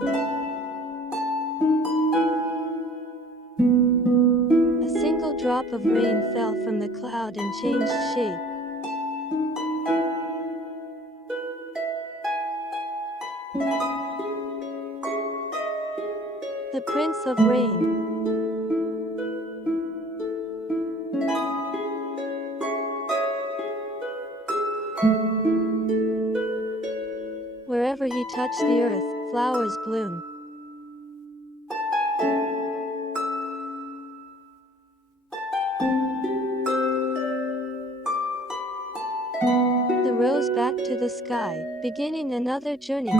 A single drop of rain fell from the cloud and changed shape. The Prince of Rain. Wherever he touched the earth, flowers bloomed. The rose back to the sky, beginning another journey.